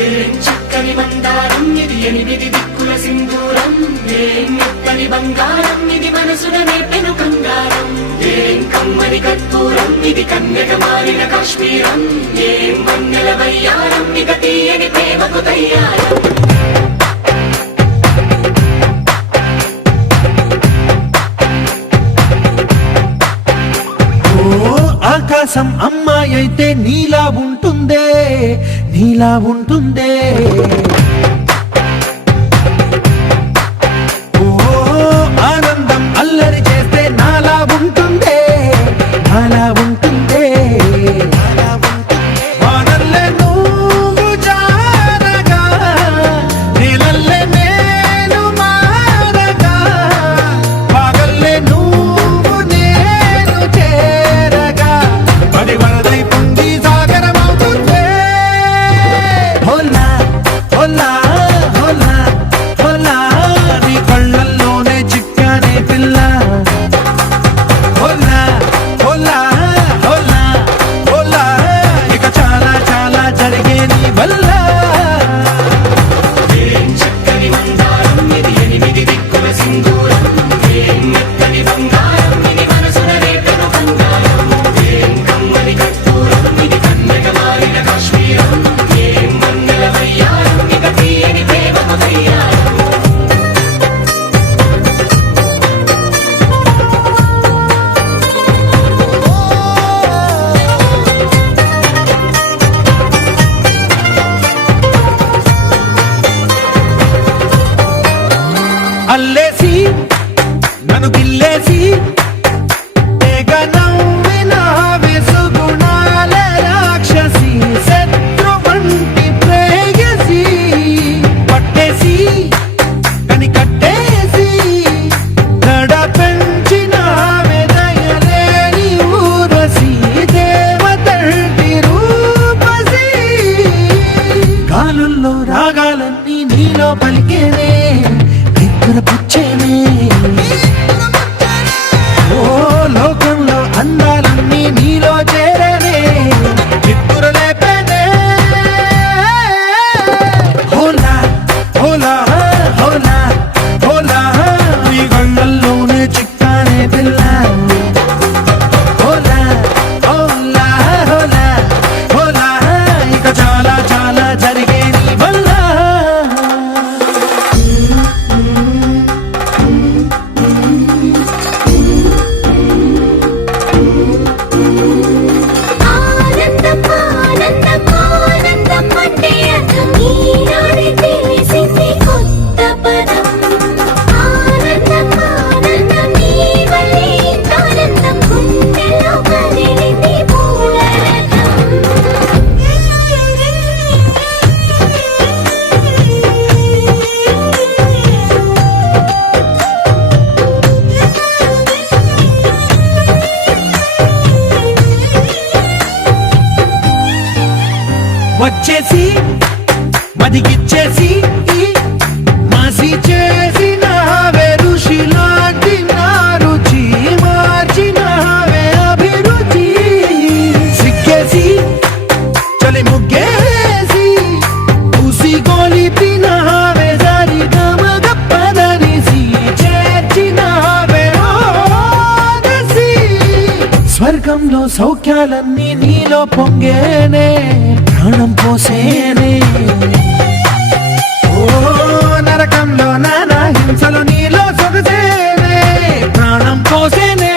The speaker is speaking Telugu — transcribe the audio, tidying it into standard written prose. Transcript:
ఏం చక్కని మందారం ఇది ఎనిమిది దిక్కుల సింధూరం ఏం మెత్తని బంగారం ఇది మనసున నేపెను కంగారం ఏం కమ్మని కర్పూరం ఇది కన్నెగ మారిన కాశ్మీరం ఏం వన్నెల వయ్యారం ఇక తీయని ప్రేమకు తయ్యారం ఆకాశం అమ్మాయి అయితే నీలా ఉంటుందే నీలా ఉంటుందే ఓ ఆనందం అల్లరి చేస్తే నాలా ఉంటుందే నాలా ఉంటుందే వానల్లే నువ్వు జారగా నీలల్లే నేను మారగా పగల్లే నువ్వు నేను చేరగా పడి వరదై పొంగి సాగరమవుతుందే హోలా హోలా హోలా హోలా నీ కళ్ళల్లోనే చిక్కానే పిల్ల హోలా హోలా హోలా హోలా ఇక చాలా చాలా జరిగే నీ వల్ల ఏం చక్కని మందారం ఇది ఎనిమిది దిక్కుల సింధూరం ఏం మెత్తని బంగారం ఇది మనసున నేపెను కంగారం ఏం కమ్మని కర్పూరం ఇది కన్నెగ మారిన కాశ్మీరం ఏం వన్నెల వయ్యారం ఇక తీయని ప్రేమకు తయ్యారం అల్లేసి నన్ను గిల్లేసి తెగ నవ్విన వెసుగుణాల రాక్షసి శత్రు వంటి ప్రేయసి పట్టేసి కని కట్టేసి దడ పెంచిన దయలేని ఊరసి దేవతంటి రూపసి గాలుల్లో రాగాలన్నీ నీలో పలికేనే పుచ్చేనే ఓ లోకంలో అందాలన్నీ నీలో చేరనే చిత్తురలేపేనే హోలా హోలా హోలా హోలా నీ గంగల్లోనే చిక్కానే పిల్ల హోలా హోలా హోలా హోలా ఇక చాలా చాలా జరిగే నీ వల్ల ఆనందం ఆనందం ఆనందం అంటే అర్థం ఈనాడే తెలిసింది కొత్త పదం ఆనందం ఆనందం నీ వల్లే ఆనందం గుండెలో కదిలింది వచ్చేసి మదిగిచ్చేసి మాసి చేసిన ఋషిలాంటి నా రుచి మార్చినవే అభిరుచి సిగ్గేసి చలి ముగ్గేసి ఊసి గోలిపినవే సరి గమగప్పదనిసి చేర్చినవే ఓదసి స్వర్గంలో సౌఖ్యాలన్నీ నీలో పొంగేనే ప్రాణం పోసేనే ఓ నరకంలో నానా హింసలు నీలో సొగసేనే ప్రాణం పోసేనే